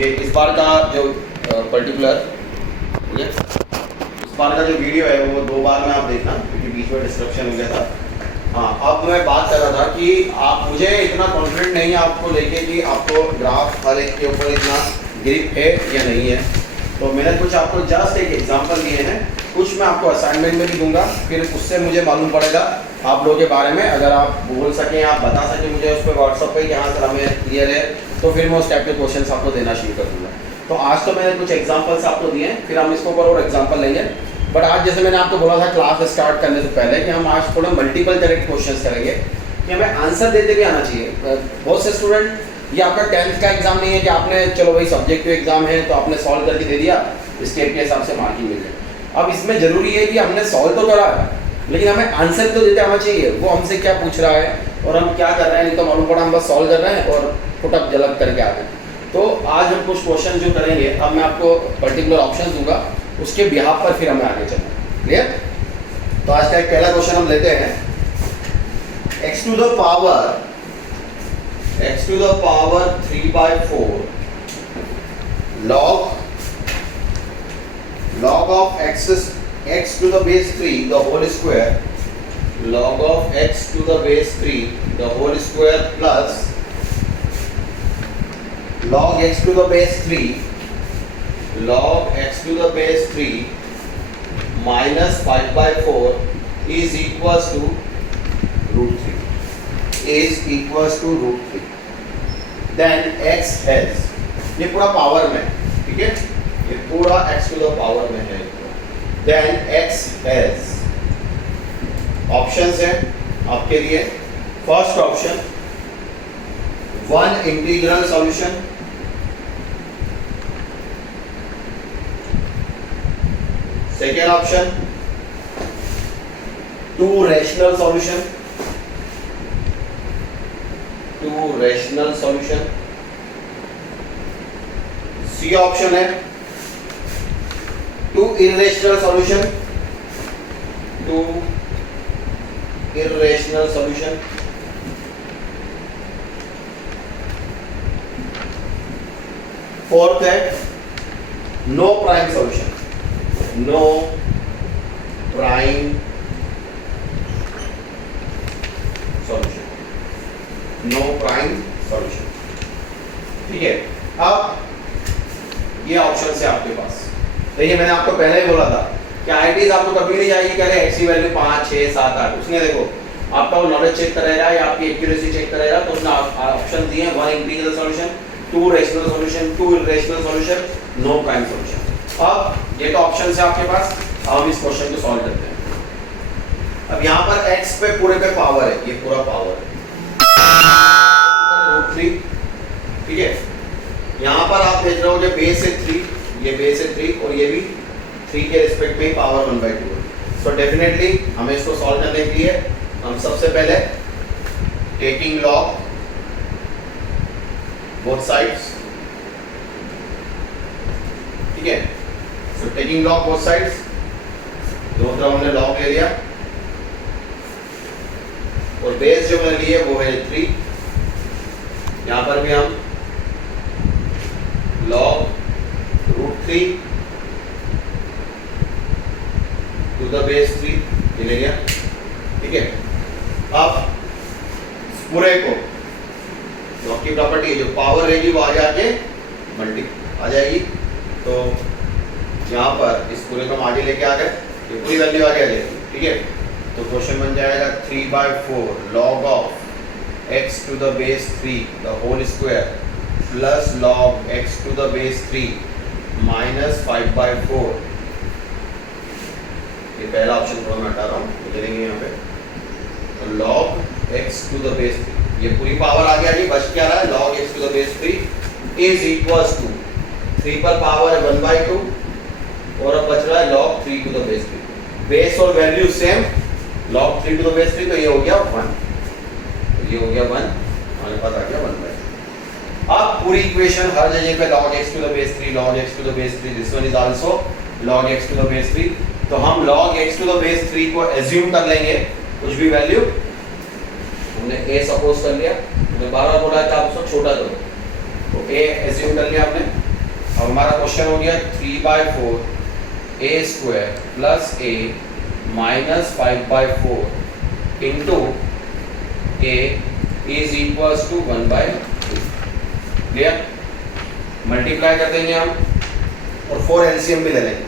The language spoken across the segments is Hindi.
ये इस बार का जो पर्टिकुलर ये इस बार का जो वीडियो है वो 2 बार में आप देखना, क्योंकि बीच में डिस्ट्रक्शन हो गया था। हाँ, अब मैं बात कर रहा था कि आप मुझे इतना कॉन्फिडेंट नहीं है आपको लेके कि आपको ग्राफ हर एक के ऊपर इतना ग्रिप है या नहीं है। तो मैंने कुछ आपको जस्ट एक एग्जांपल दिए हैं, कुछ मैं आपको असाइनमेंट में भी दूंगा, फिर उससे मुझे मालूम पड़ेगा आप लोगों के बारे में। अगर आप बोल सकें, आप बता सकें मुझे उस पर व्हाट्सअप पे कि हाँ सर हमें क्लियर है, तो फिर मैं उस टाइप के क्वेश्चन आपको देना शुरू कर दूँगा। तो आज तो मैंने कुछ एग्जाम्पल्स आपको दिए हैं, फिर हम इसको और एग्जाम्पल लेंगे। बट आज जैसे मैंने आपको बोला था क्लास स्टार्ट करने से पहले कि हम आज थोड़ा मल्टीपल करेक्ट क्वेश्चंस करेंगे कि हमें आंसर देते भी आना चाहिए। बहुत से स्टूडेंट, ये आपका 10th का एग्जाम नहीं है कि आपने चलो भाई सब्जेक्टिव एग्जाम है तो आपने सॉल्व करके दे दिया, स्टेप के हिसाब से मार्किंग मिल जाए। अब इसमें जरूरी है कि हमने सॉल्व तो करा है, लेकिन हमें आंसर तो देते आना चाहिए, वो हमसे क्या पूछ रहा है और हम क्या कर रहे हैं, नहीं तो मालूम पड़ा हम बस सॉल्व कर रहे हैं और फुटअप जलक करके आ गए। तो आज हम कुछ क्वेश्चन जो करेंगे, अब मैं आपको पर्टिकुलर ऑप्शन दूंगा, उसके बिहाफ पर फिर हमें आगे चलना। क्लियर? तो आज का एक पहला क्वेश्चन हम लेते हैं। x to the power 3/4 log of x to the base 3 the whole square, log of x to the base 3 the whole square plus log x to the base 3 log x to the base 3 minus 5/4 is equals to root 3 is equals to root 3. Then x has, ये पूरा पावर में, ठीक है, ये पूरा x to the power में है। Then x has ऑप्शंस है आपके लिए। First option 1 integral solution, second option 2 rational solution, 2 rational solution. C option है 2 irrational solution, 2 irrational solution. Fourth है no prime solution, no prime solution, no prime solution. ठीक है, अब ये ऑप्शन है आपके पास। देखिए मैंने आपको पहले ही बोला था कि आईआईटीज आपको कभी नहीं जाएगी करे एक्स की वैल्यू 5, 6, 7, 8। उसने देखो आपका वो नॉलेज चेक करेगा या आपकी एक्यूरेसी चेक करेगा, तो उसने ऑप्शन दिए हैं 1 integral solution, 2 rational solution, 2 irrational solution, no prime solution. अब ये तो ऑप्शन है आपके पास। अब हम इस क्वेश्चन को सॉल्व करते हैं। अब यहाँ पर x पे पूरे पे पावर है, ये पूरा पावर है √3, ठीक है। यहाँ पर आप देख रहे हो जो बेस है 3, ये बेस है 3 और ये भी 3 के रिस्पेक्ट में पावर 1/2 है। सो डेफिनेटली हमें इसको सॉल्व करने के लिए हम सबसे पहले टेकिंग लॉग बोथ साइड्स, ठीक है। So taking log both sides, दोनों तरफ हमने लॉग ले लिया और बेस जो मैंने ली है वो है 3। यहां पर भी हम log √3 टू द बेस 3 ये ले लिया, ठीक है। अब पूरे को लॉग की प्रॉपर्टी है, जो पावर रहेगी वो आगे आके मल्टी आ जाएगी। तो यहाँ पर इस पूरे को हम आगे लेके आ गए, ये पूरी वैल्यू आगे आ जाएगी, ठीक है। तो क्वेश्चन बन जाएगा 3/4 log of x to the base 3 the whole square plus log x to the base 3 minus 5/4। ये पहला ऑप्शन को मैं हटा रहा हूँ, तो चलेंगे यहाँ पे तो log x to the base 3, ये पूरी पावर आ गया जी। बच क्या रहा है, log x to the base 3 is equals to 3 पर पावर है 1/2 और अब बच रहा है log 3 to the base 3। Base और value same, log 3 to the base 3, तो ये हो गया 1, तो ये हो गया 1, हमारे पास आ गया 1/2। अब पूरी इक्वेशन हर जगह पे log x to the base 3 log x to the base 3, this one is also log x to the base 3। तो हम log x to the base 3 को एज्यूम कर लेंगे कुछ भी वैल्यू, हमने a सपोज कर लिया, मैंने बार बार बोला था आप उसको छोटा करो, तो a एज्यूम कर लिया आपने अब हमारा क्वेश्चन हो गया 3/4 A square plus A minus 5/4 into A is equals to 1/2। Clear? Multiply कर देंगे हम और 4 एलसीएम भी ले लेंगे,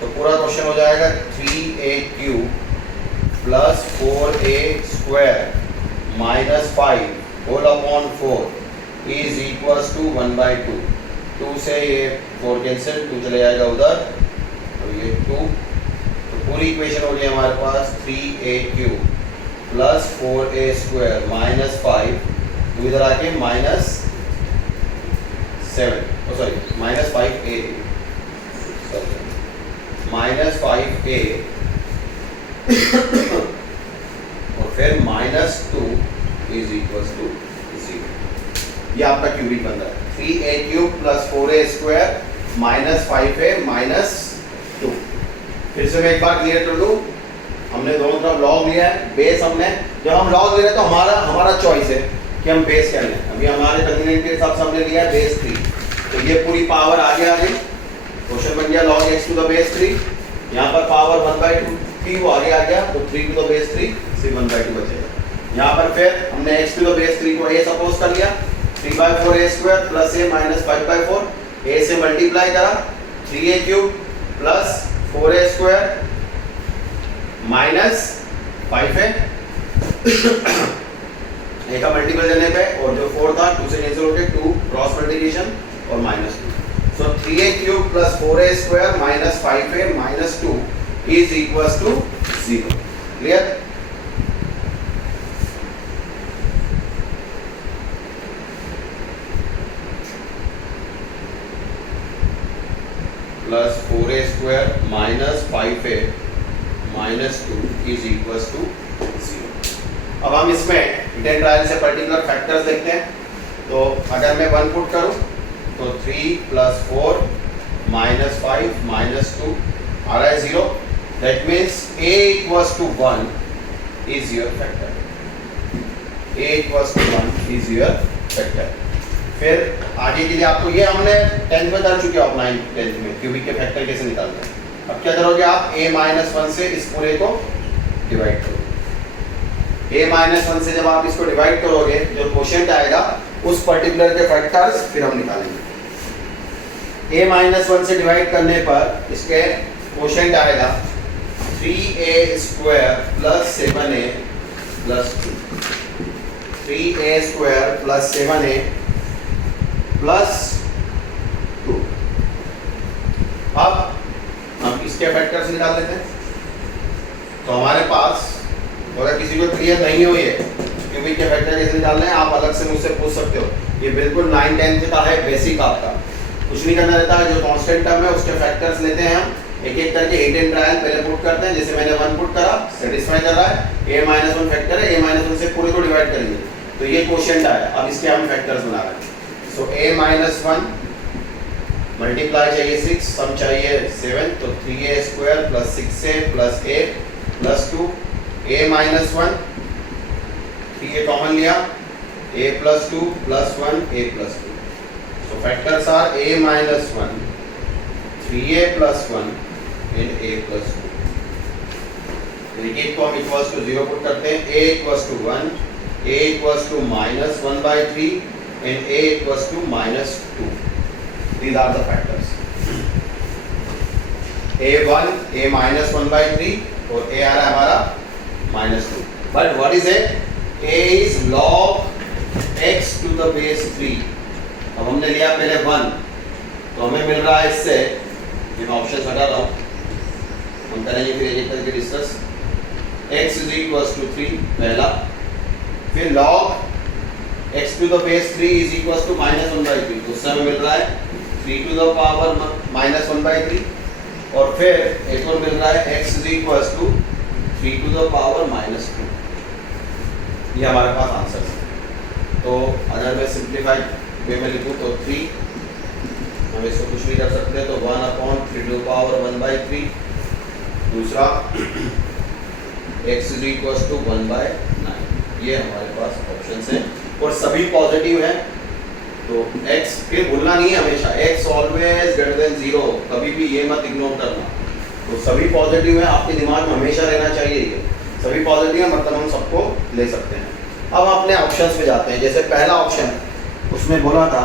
तो पूरा क्वेश्चन हो जाएगा 3a³ plus 4a square minus 5 whole upon 4 is equals to 1/2। 2 से ये 4 कैंसिल, 2 चले जाएगा उधर और ये 2, तो पूरी इक्वेशन हो गई हमारे पास 3a³ plus 4a square minus 5, तो इधर आके minus 7, sorry minus 5a, minus 5a और फिर माइनस 2 इज इक्वल्स टू 0। ये आपका क्यूबिक बन रहा है 3a³ plus 4a square minus 5a minus 2। फिर से मैं एक बार क्लियर कर दूं, हमने दोनों तरफ लॉग लिया है, बेस हमने, जब हम लॉग ले रहे हैं तो हमारा चॉइस है कि हम बेस क्या लें। अभी हमारे कन्वीनियंट के हिसाब से हमने लिया है बेस 3, तो ये पूरी पावर आगे आ गई, क्वेश्चन बन गया log x to the base 3, यहाँ पर पावर 1/2 थी वो आगे आ गया, तो 3 टू द बेस 3 से 1/2 बचेगा। यहाँ पर फिर हमने x टू द बेस 3 को a सपोज कर लिया, 3/4a square plus a minus 5/4, a से मल्टीप्लाई करा 3a³ plus 4a square minus 5a a का मल्टीपल करने पे और जो 4 था 2 से कैंसिल होके 2 क्रॉस मल्टीप्लिकेशन और minus 2, so 3a³ plus 4a square minus 5a minus 2 is equals to 0। Clear? Plus 4a square minus 5a minus 2 is equals to 0। अब हम इसमें हिडन ट्रायल से पर्टिकुलर फैक्टर्स देखते हैं, तो अगर मैं 1 पुट करूं तो 3 प्लस 4 माइनस 5 माइनस 2 आ रहा है 0, that means a equals to 1 is your factor, a equals to 1 is your factor. फिर आगे के लिए आपको ये हमने 10th में कर चुके हो, आप 9th 10th में क्यूबिक के फैक्टर कैसे निकालते हैं। अब क्या करोगे आप, a माइनस 1 से इस पूरे को डिवाइड करोगे, a माइनस 1 से जब आप इसको डिवाइड करोगे जो क्वोशिएंट आएगा उस पर्टिकुलर के फैक्टर्स फिर हम निकालेंगे। a माइनस 1 से डिवाइड करने पर इसके क्वोशिएंट आएगा 3a square plus 7a plus 2, 3a square plus 7a plus 2। अब हम इसके फैक्टर्स निकाल लेते हैं, तो हमारे पास अगर किसी को क्लियर नहीं हो ये क्यूबिक के फैक्टर कैसे निकालने हैं, आप अलग से मुझसे पूछ सकते हो। ये बिल्कुल 9-10th का है, बेसिक आपका, कुछ नहीं करना रहता है। जो कांस्टेंट टर्म है उसके फैक्टर्स लेते हैं हम, एक एक करके हिडन ट्रायल पहले पुट करते हैं। जैसे मैंने 1 पुट करा, सेटिस्फाई कर रहा है, a माइनस 1 फैक्टर है, a माइनस 1 से पूरे को डिवाइड करेंगे तो ये क्वोशिएंट आया। अब इसके हम फैक्टर्स बना रहे हैं, सो a माइनस 1 मल्टीप्लाई चाहिए 6, सम चाहिए 7, तो 3a square plus 6a plus a plus 2, a minus 1 3a common लिया, a plus 2 plus 1 a plus 2, so factors are a minus 1 3a plus 1 and a plus 2। एक को हम इक्वल्स टू 0 पुट करते हैं, a equals to 1, a equals to minus 1/3 and a equals to minus 2। These are the factors, a1 a minus 1/3 और a आ रहा है हमारा minus 2। But what is it? a is log x to the base 3। अब हमने लिया पहले 1, तो हमें मिल रहा है इससे, मैं ऑप्शन हटा रहा हूँ, हम करेंगे फिर एक करके discuss. x is equals to 3 पहला, फिर log x to the base 3 is equals to minus 1/3, तो उससे हमें मिल रहा है 3 to the power minus 1/3, और फिर एक और मिल रहा है x is equals to 3 to the power minus 2। ये हमारे पास आंसर है। तो अगर मैं सिंप्लीफाइड वे में लिखूँ तो 3, हम इसको कुछ भी कर सकते हैं, तो 1/3 to the power 1/3, दूसरा x is equals to 1/9। ये हमारे पास ऑप्शन है और सभी पॉजिटिव हैं, तो x फिर भूलना नहीं है हमेशा, x ऑलवेज ग्रेटर देन 0, कभी भी ये मत इग्नोर करना। तो सभी पॉजिटिव है आपके दिमाग में हमेशा रहना चाहिए, ये सभी पॉजिटिव है मतलब हम सबको ले सकते हैं। अब अपने ऑप्शंस पे जाते हैं। जैसे पहला ऑप्शन उसमें बोला था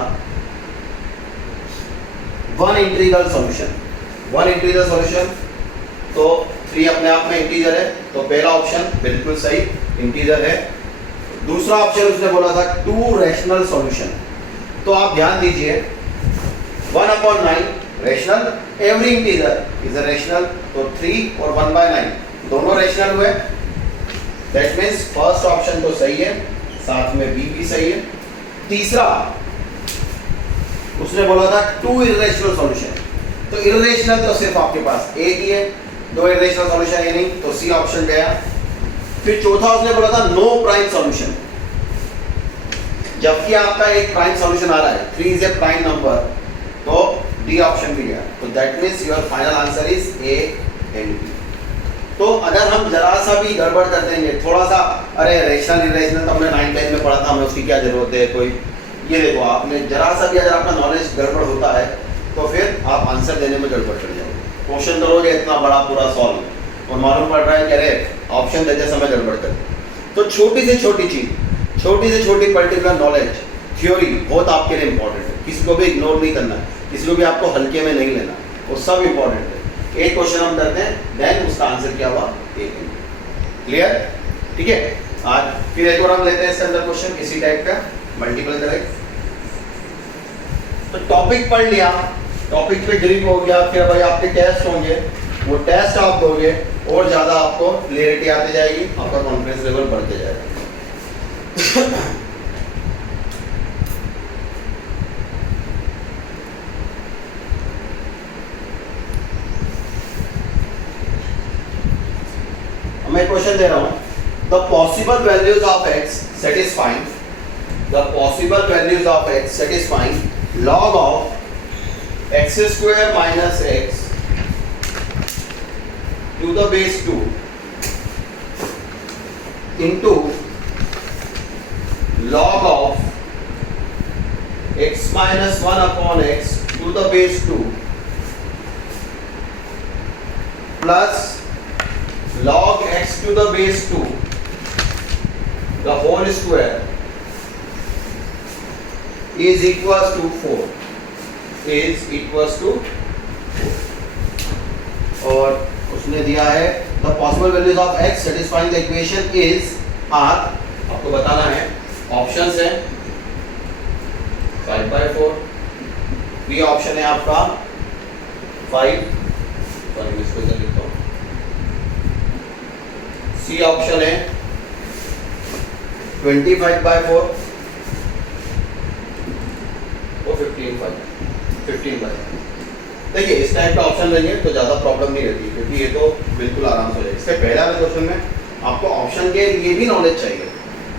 one integral solution, one integral solution, तो 3 अपने आप में इंटीजर है, तो पहला ऑप्शन बिल्कुल सही इंटीजर है। दूसरा ऑप्शन उसने बोला था 2 रैशनल सॉल्यूशन, तो आप ध्यान दीजिए 1/9 rational, every integer is a rational, तो 3 और 1/9 दोनों रैशनल हुए। दैट मींस फर्स्ट ऑप्शन तो सही है, साथ में बी भी सही है। तीसरा उसने बोला था 2 इर्रेशनल सॉल्यूशन, तो इर्रेशनल तो सिर्फ आपके पास एक ही है, 2 इर्रेशनल सॉल्यूशन है नहीं, तो सी ऑप्शन गया। फिर चौथा उसने बोला था नो प्राइम सॉल्यूशन, जबकि आपका एक प्राइम सॉल्यूशन आ रहा है, 3 इज ए प्राइम नंबर, तो डी ऑप्शन भी गया। तो that means your final answer is A and B. तो अगर हम जरा सा भी गड़बड़ कर देंगे, थोड़ा सा अरे रैशनल इरेशनल तो हमने 9-10 में पढ़ा था, हमें उसकी क्या जरूरत है, कोई ये देखो आपने जरा सा भी अगर आपका नॉलेज गड़बड़ होता है तो फिर आप आंसर देने में गड़बड़ कर जाओगे। क्वेश्चन करोगे इतना बड़ा पूरा सॉल्व और मालूम पड़ रहा है कि अरे ऑप्शन देते समय गड़बड़ कर। तो छोटी से छोटी चीज, छोटी से छोटी पर्टिकुलर नॉलेज, थ्योरी बहुत आपके लिए इंपॉर्टेंट है, किसी को भी इग्नोर नहीं करना है, किसी को भी आपको हल्के में नहीं लेना, वो सब इंपॉर्टेंट है। एक क्वेश्चन हम करते हैं, देन उसका आंसर क्या हुआ, एक। क्लियर? ठीक है। आज फिर एक और हम लेते हैं इसके अंदर क्वेश्चन इसी टाइप का, मल्टीपल करेक्ट। तो टॉपिक पढ़ लिया, टॉपिक पे ग्रिप हो गया, फिर भाई आपके टेस्ट होंगे, वो टेस्ट आप दोगे और ज़्यादा आपको क्लियरिटी आती जाएगी, आपका कॉन्फिडेंस लेवल बढ़ते जाएगा। मैं क्वेश्चन दे रहा हूं, the possible values of x satisfying, the possible values of x satisfying log of x square minus x to the base 2 into log of x minus 1 upon x to the base 2 plus log x to the base 2 the whole square is equals to 4, is equals to 4। और उसने दिया है the possible values of x satisfying the equation is are, आपको बताना है, ऑप्शंस है 5/4, बी ऑप्शन है आपका 5, सॉरी इसको इधर लिखता हूँ, सी ऑप्शन है 25/4 और 15/4। देखिए इस टाइप का ऑप्शन लेंगे तो ज़्यादा प्रॉब्लम नहीं रहती, क्योंकि ये तो बिल्कुल आराम से हो जाएगा। इससे पहले वाले क्वेश्चन में आपको ऑप्शन के लिए भी नॉलेज चाहिए,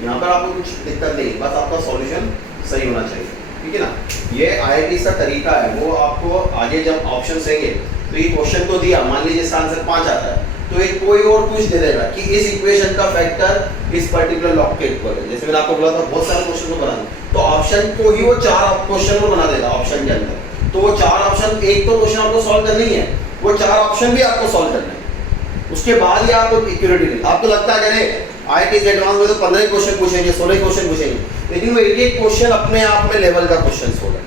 यहाँ पर आपको कुछ दिक्कत नहीं, बस आपका सॉल्यूशन सही होना चाहिए, ठीक है ना। ये IIT का तरीका है, वो आपको आगे जब ऑप्शन देंगे तो ये क्वेश्चन तो दिया, मान लीजिए इसका आंसर 5 आता है, तो एक कोई और कुछ दे देगा कि इस इक्वेशन का फैक्टर इस पर्टिकुलर लॉग के इक्वल है। जैसे मैंने आपको बोला था बहुत सारे क्वेश्चन को बनाना, तो ऑप्शन को ही वो 4 क्वेश्चन को बना देगा ऑप्शन के अंदर। तो वो 4 ऑप्शन, एक तो क्वेश्चन आपको सॉल्व करना ही है, वो 4 ऑप्शन भी आपको सॉल्व करना है, उसके बाद ही आपको इक्विटी। आपको लगता है कि IIT के एडवांस में तो 15 क्वेश्चन पूछेंगे, 16 क्वेश्चन पूछेंगे, लेकिन वो एक क्वेश्चन अपने आप में लेवल का क्वेश्चन होगा,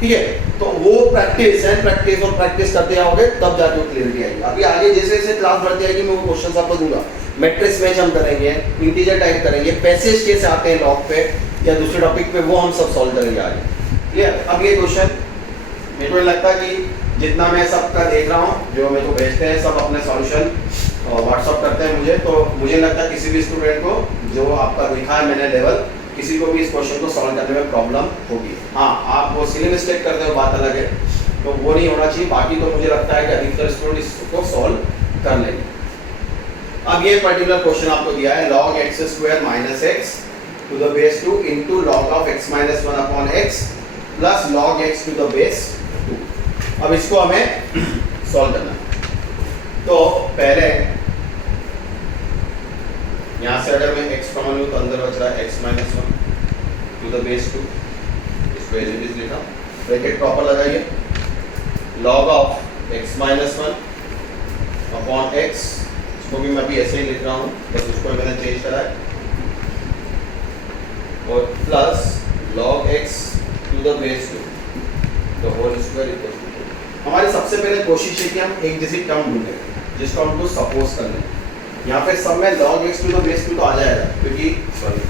ठीक है। तो वो प्रैक्टिस एंड प्रैक्टिस और प्रैक्टिस करते आओगे तब जाके वो क्लियरिटी आएगी। अभी आगे जैसे जैसे क्लास बढ़ती आएगी मैं वो क्वेश्चंस आपको दूंगा, मैट्रिक्स मैच हम करेंगे, इंटीजर टाइप करेंगे, पैसेज कैसे आते हैं लॉग पे या दूसरे टॉपिक पे, वो हम सब सॉल्व करेंगे आगे, क्लियर। अब ये क्वेश्चन मेरे को लगता है कि जितना मैं सबका देख रहा हूँ, जो मेरे को भेजते हैं सब अपने सॉल्यूशन व्हाट्सअप करते हैं मुझे, तो मुझे लगता है किसी भी स्टूडेंट को जो आपका दिखा है मैंने लेवल, किसी को भी इस क्वेश्चन को सॉल्व करने में प्रॉब्लम होगी। हाँ, आप वो सिली मिस्टेक करते हो बात अलग है, तो वो नहीं होना चाहिए। बाकी तो मुझे लगता है कि अधिकतर स्टूडेंट इसको सॉल्व कर लेंगे। अब ये पर्टिकुलर क्वेश्चन आपको दिया है, log x square minus x to the base 2 into log of x minus 1 upon x plus log x to the base 2। अब इसको हमें सॉल्व करना है। तो पहले यहाँ से अगर मैं x कॉमन लूँ तो अंदर बच रहा है x minus 1 to the base 2, इसको इसको एज इट इज लिखा, ब्रैकेट प्रॉपर लगाइए, log of x minus one upon x, इसको भी मैं अभी ऐसे ही लिख रहा हूँ, बस उसको मैंने चेंज करा है, और plus log x to the base 2 the whole square equal to. हमारी सबसे पहले कोशिश है कि हम एक जैसी टर्म ढूंढें जिसको हमको सपोज कर लें। यहाँ पे सब में log x to the base 2 तो आ जाएगा, क्योंकि सॉरी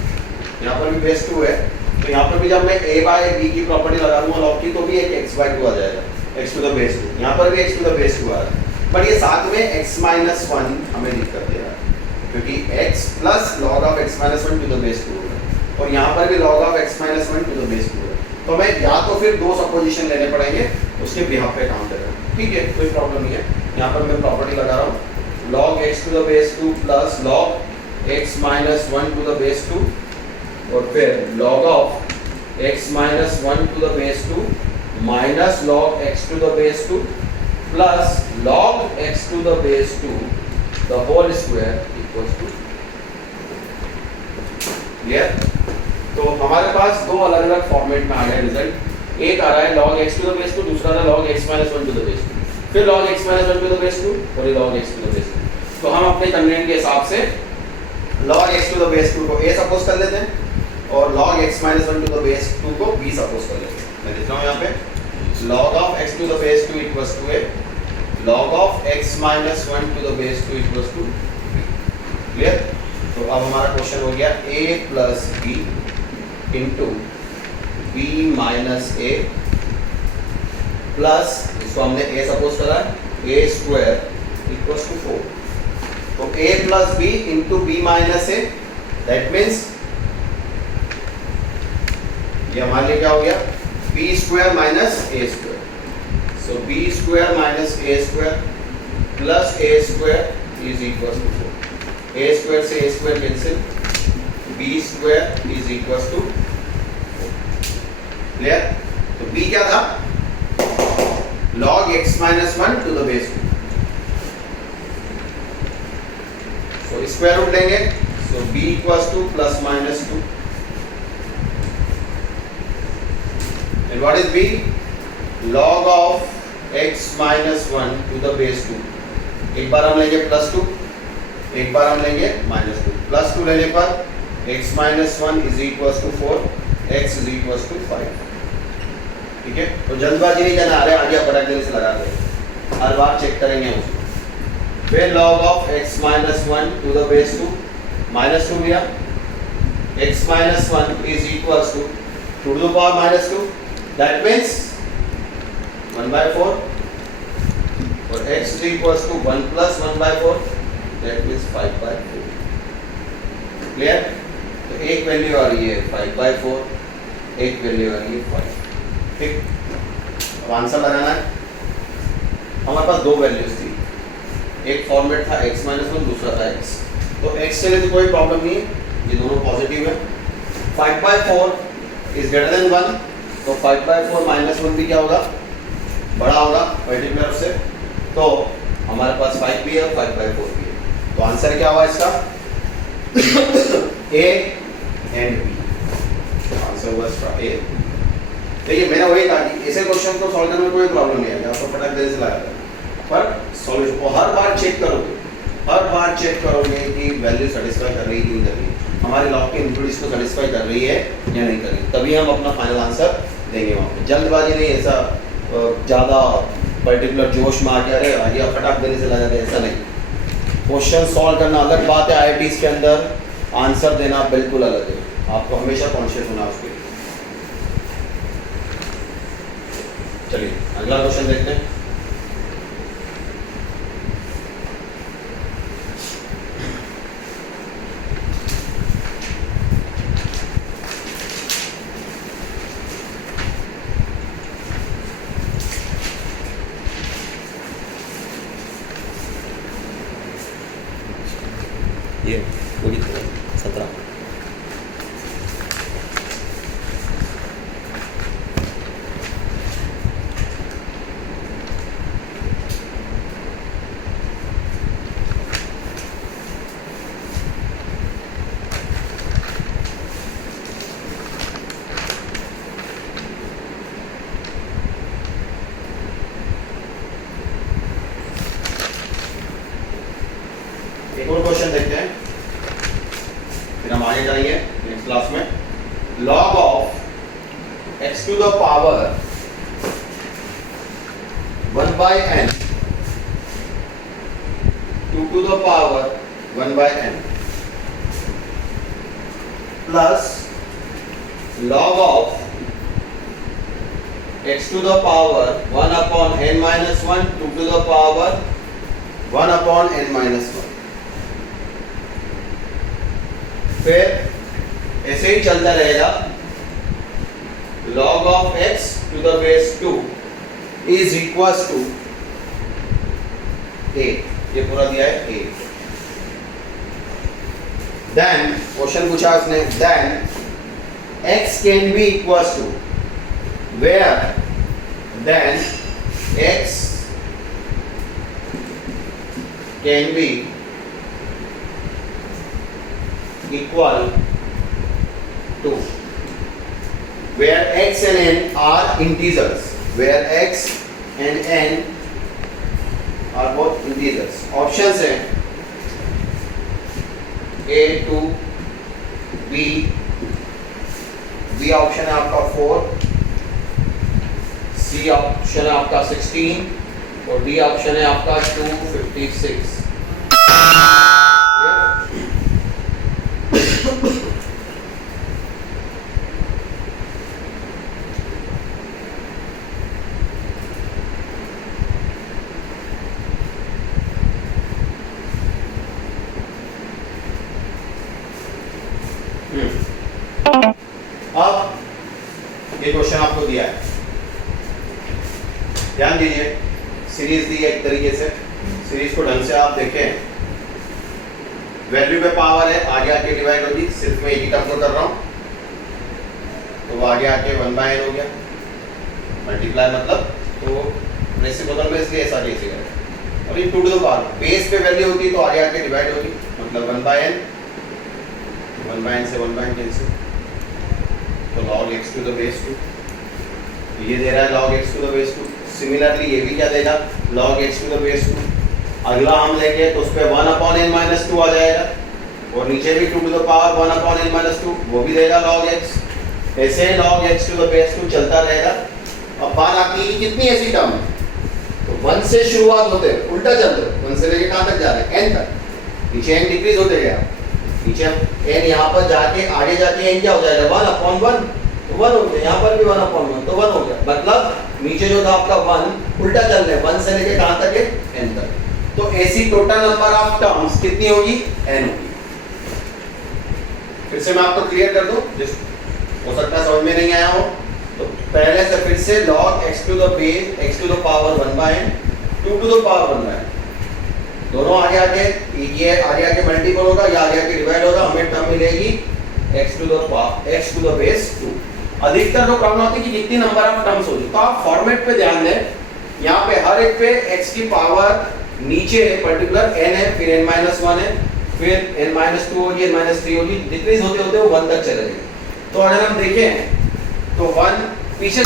यहाँ पर भी बेस 2 है, तो यहाँ पर भी जब मैं a बाय b की प्रॉपर्टी लगा दूंगा log की, तो भी एक x बाय 2 आ जाएगा, x टू द बेस 2, यहाँ पर भी x टू द बेस 2 आ रहा है, बट ये साथ में x माइनस 1 हमें दिक्कत दे रहा है, क्योंकि x plus log of x minus 1 to the base 2 होगा, और यहाँ पर भी log of x minus 1 to the base 2 होगा, तो हमें या तो फिर दो सपोजिशन लेने पड़ेंगे, उसके बिहाफ पे काम करेंगे, ठीक है, कोई प्रॉब्लम नहीं है। यहाँ पर मैं प्रॉपर्टी लगा रहा हूँ, log x to the base 2 plus log x minus 1 to the base 2, और फिर log of x minus 1 to the base 2 minus log x to the base 2 plus log x to the base 2 the whole square equals to. Clear? तो हमारे पास दो अलग अलग फॉर्मेट में आ गया रिजल्ट, एक आ रहा है log x to the base 2, दूसरा रहा log x minus 1 to the base 2, फिर log x minus 1 to the base 2 और ये log x to the base 2। तो हम अपने कन्वीनियंट के हिसाब से log x to the base 2 को a सपोज कर लेते हैं और log x minus 1 to the base 2 को b सपोज कर लेते हैं। मैं लिख रहा हूँ यहाँ पे log of x to the base 2 equals to a, log of x minus 1 to the base 2 equals to b। Clear? तो अब हमारा क्वेश्चन हो गया a plus b into b minus a plus, इसको हमने a सपोज करा है, a स्क्वायर इक्वल्स टू 4। तो a plus b into b minus a, that means ये हमारे लिए क्या हो गया, b square minus a square, so b square minus a square plus a square is equals to 4। a square से a square cancel, b square is equals to 4। Clear? तो b क्या था, log x minus 1 to the base 2, so square root लेंगे, so b equals to plus minus 2, and what is b, log of x minus 1 to the base 2। एक बार हम लेंगे प्लस 2, एक बार हम लेंगे माइनस 2, प्लस 2 लेने पर x minus 1 is equals to 4, x is equals to 5। ठीक है, तो जल्दबाजी नहीं करना, अरे आगे फटाक देने से लगा दे, हर बार चेक करेंगे उसको। फिर log of x minus 1 to the base 2, minus 2 लिया, x minus 1 is equals to 2 to the power minus 2, that means 1/4, और x is equals to 1 plus 1/4, that means 5/4। Clear? तो एक वैल्यू आ रही है 5/4, एक वैल्यू आ रही है 5। ठीक, अब आंसर लगाना है। हमारे पास दो वैल्यूज थी, एक फॉर्मेट था x माइनस 1, दूसरा था x, तो x के लिए तो कोई प्रॉब्लम नहीं है, ये दोनों पॉजिटिव है। 5/4 इज ग्रेटर देन 1, तो 5/4 माइनस 1 भी क्या होगा, बड़ा होगा पर्टिकुलर से, तो हमारे पास 5 भी है और 5/4 भी है। तो आंसर क्या हुआ इसका, a एंड b। आंसर हुआ इसका a। देखिए मैंने वही कहा कि ऐसे क्वेश्चन को सॉल्व करने में कोई प्रॉब्लम नहीं है, आपको फटाक देने से लगाता है, पर सॉल्यूशन को हर बार चेक करोगे, हर बार चेक करोगे कि वैल्यू सेटिस्फाई कर रही है कि नहीं कर रही है, हमारे लॉग की इनपुट इसको सेटिस्फाई कर रही है या नहीं कर रही, तभी हम अपना फाइनल आंसर देंगे वहाँ पे। जल्दबाजी नहीं, ऐसा ज़्यादा पर्टिकुलर जोश में आके अरे आइए फटाक देने से लगा दे, ऐसा नहीं। क्वेश्चन सॉल्व करना अलग बात है, IITs के अंदर आंसर देना बिल्कुल अलग है, आपको हमेशा कॉन्शियस होना उसके। चलिए अगला क्वेश्चन देखते हैं। ये 17 x to the power 1 by n 2 to the power 1 by n plus log of x to the power 1 upon n minus 1 2 to the power 1 upon n minus 1। फिर ऐसे ही चलता रहेगा। log of x to the base 2 is equals to 8। ये पूरा दिया है 8। then क्वेश्चन पूछा उसने, then x can be equals to where then x can be equal to where x and n are integers, where x and n are both integers। Options हैं A to B, B option है आपका 4, C ऑप्शन है आपका 16 और D ऑप्शन है आपका 256। अब ये क्वेश्चन आपको दिया है, ध्यान दीजिए। सीरीज दी है एक तरीके से, सीरीज को ढंग से आप देखें। वैल्यू पे पावर है, आगे आके डिवाइड होगी, सिर्फ मैं एक ही टर्म को कर रहा हूँ तो वो आगे आके 1 by n हो गया। मल्टीप्लाई मतलब तो रेसिप्रोकल में इसलिए ऐसा कैसे करें। और ये 2 to the पावर बेस पे वैल्यू होगी तो आगे आके डिवाइड होगी, मतलब 1 by n, 1 by n से 1 by n कैंसिल, तो log x to the base 2 ये दे रहा है log x to the base 2। Similarly ये भी क्या देगा, log x to the base 2। अगला हम लेंगे तो उस पे 1 upon n minus 2 आ जाएगा और नीचे भी 2 to the power 1 upon n minus 2 वो भी देगा log x। ऐसे log x to the base 2 चलता रहेगा। अब बात आती है कितनी ऐसी टर्म है, तो 1 से शुरुआत होते हैं, उल्टा चलते हैं, 1 से लेके कहाँ तक जा रहे हैं, n तक। नीचे n डिक्रीज होते गया, नीचे n यहाँ पर जाके आगे जाके n क्या हो जाएगा 1 upon 1 तो 1 हो गया, यहाँ पर भी 1 upon 1 तो 1 हो गया। मतलब नीचे जो था आपका 1 उल्टा चल रहा है, 1 से लेके कहाँ तक है n तक। तो ऐसी टोटल नंबर ऑफ टर्म्स कितनी होगी, n होगी। फिर से मैं आपको क्लियर कर दूं, हो सकता है समझ में नहीं आया हो, तो पहले से फिर से log x to the base x to the power 1 by n 2 to the power 1 by n दोनों आगे आके ये आगे आके मल्टीपल होगा, ये आगे आके डिवाइड होगा, हमें टर्म मिलेगी x to the base 2। अधिकतर जो प्रॉब्लम होती है कि कितनी नंबर ऑफ टर्म्स होगी, तो आप फॉर्मेट पे ध्यान दें। यहाँ पे हर एक पे x की पावर नीचे पर्टिकुलर n है, फिर n minus 1 है, फिर n minus 2 होगी, n minus 3 होगी, डिक्रीज होते होते वो 1 तक चले जाएंगे। तो अगर हम देखें तो 1 पीछे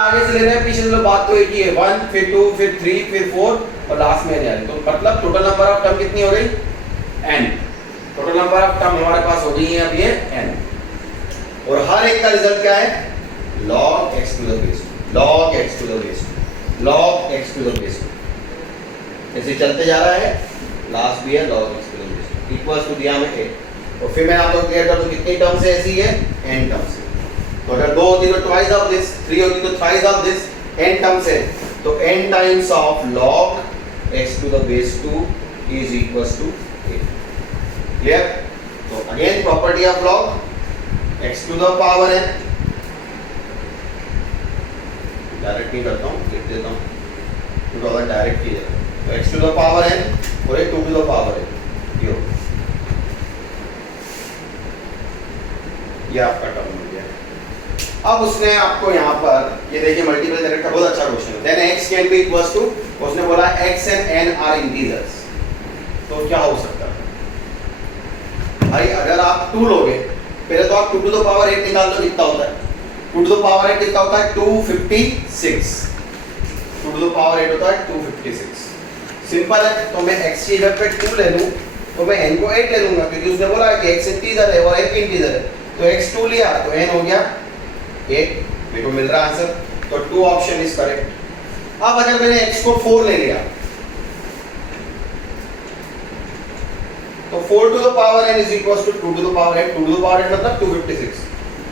आगे से ले रहे हैं, पीछे से बात तो एक ही है, 1 फिर 2 फिर 3 फिर 4 और लास्ट में नहीं आ रही। तो मतलब टोटल नंबर ऑफ टर्म कितनी हो गई, n। Total number of term हमारे पास हो गई है अब ये n, और हर एक का रिजल्ट क्या है, log x to the base 2, log x to the base 2, log x to the base 2 ऐसे चलते जा रहा है। लास्ट भी है log x to the base 2 equals to दिया में 8। और फिर मैं आपको क्लियर कर दूं कितनी टर्म्स है, ऐसी है n टर्म्स है। तो अगर 2 होती तो ट्वाइस ऑफ दिस, 3 होती तो thrice of this, n terms है तो n times of log x to the base 2 is equals to 8। Clear. तो again property of log x to the power n, direct नहीं करता हूँ, लिख देता हूँ तो अगर डायरेक्ट किया जाए तो x to the power n और ये 2 to the power n ये आपका टर्म हो गया। अब उसने आपको यहाँ पर ये देखिए मल्टीपल जनरेट का बहुत अच्छा क्वेश्चन है। Then x can be equals to, उसने बोला x and n are integers, तो क्या हो सकता है भाई, अगर आप 2 लोगे पहले तो आप 2 to the power 8 निकाल दो, कितना होता है 2 to the power 8 कितना होता है 256, 2 to the power 8 होता है 256। सिंपल है, तो मैं x की जगह पे 2 ले लूं तो मैं n को 8 ले लूंगा, क्योंकि उसने बोला कि x इंटीजर है और n भी इंटीजर है। तो x 2 लिया तो n हो गया 8 मेरे को मिल रहा आंसर, तो 2 ऑप्शन इज करेक्ट। अब अगर मैंने x को 4 ले लिया तो 4 to the power n is equals to 2 to the power 8, 2 to the power 8 मतलब 256।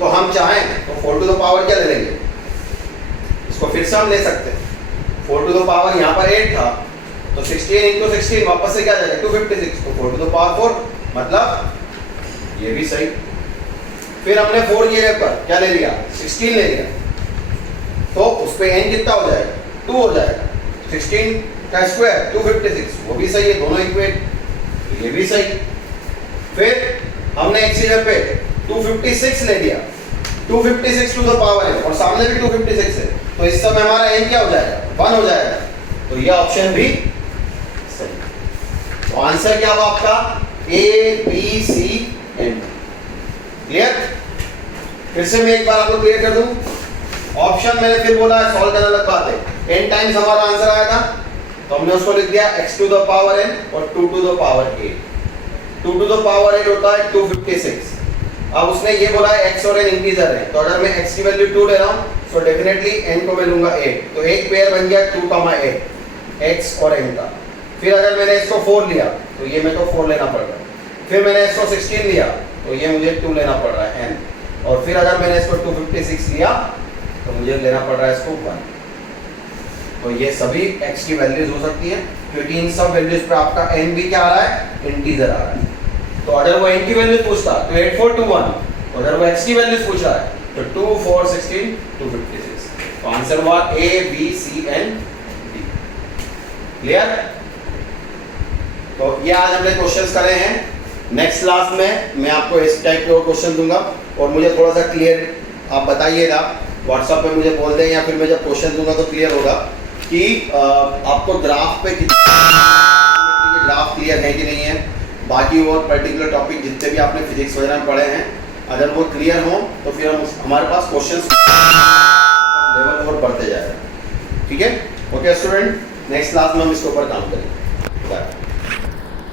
तो हम चाहें तो 4 to the power क्या ले लेंगे, इसको फिर से हम ले सकते हैं। 4 to the power यहाँ पर 8 था तो 16 into 16 वापस से क्या जाएगा 256, तो 4 to the power 4 मतलब ये भी सही। फिर हमने 4 की जगह पर क्या ले लिया 16 ले लिया, तो उस पे n कितना हो जाएगा 2 हो जाएगा, 16 का स्क्वायर 256, वो भी सही है, दोनों इक्वेट, ये भी सही। फिर हमने x की जगह पे 256 ले लिया, 256 टू द पावर है और सामने भी 256 है, तो इस समय हमारा n क्या हो जाएगा 1 हो जाएगा, तो ये ऑप्शन भी सही। तो आंसर क्या हुआ आपका A B C N। Clear? फिर से मैं एक बार आपको क्लियर कर दूं। ऑप्शन मैंने फिर बोला है, सॉल्व करना अलग बात है। n टाइम्स हमारा आंसर आया था तो हमने उसको लिख दिया x to the power n और 2 to the power 8। 2 to the power 8 होता है 256। अब उसने ये बोला है x और n इंटीजर है, तो अगर मैं x की वैल्यू 2 ले रहा हूं तो डेफिनेटली n को मैं लूंगा 8, तो एक पेयर बन गया 2, 8 x और n का। फिर अगर मैंने इसको 4 लिया तो ये मेरे को 4 लेना पड़ रहा है। फिर मैंने इसको 16 लिया तो ये मुझे 2 लेना पड़ रहा है n, और फिर अगर मैंने इसको 256 लिया तो मुझे लेना पड़ रहा है इसको 1। तो ये सभी x की वैल्यूज हो सकती है, क्योंकि इन सब वैल्यूज पे आपका n भी क्या आ रहा है इंटीजर आ रहा है। तो अगर वो n की वैल्यूज पूछता तो 8 4 2 1, तो अगर वो x की वैल्यूज पूछ रहा है तो 2 4 16 256। तो आंसर हुआ A B C N D। Clear? तो ये आज हमने क्वेश्चंस करे हैं। नेक्स्ट क्लास में मैं आपको इस टाइप के और क्वेश्चन दूंगा, और मुझे थोड़ा सा क्लियर आप बताइएगा, व्हाट्सएप पे मुझे बोल दें या फिर मैं जब क्वेश्चन दूंगा तो क्लियर होगा कि आपको ग्राफ पे कितने ग्राफ क्लियर है कि नहीं है। बाकी और पर्टिकुलर टॉपिक जितने भी आपने फिजिक्स वगैरह में पढ़े हैं, अगर वो क्लियर हो तो फिर हम हमारे पास क्वेश्चंस लेवल और बढ़ते जाएगा। ठीक है? ओके स्टूडेंट, नेक्स्ट क्लास में हम इसके ऊपर काम करेंगे। बाय।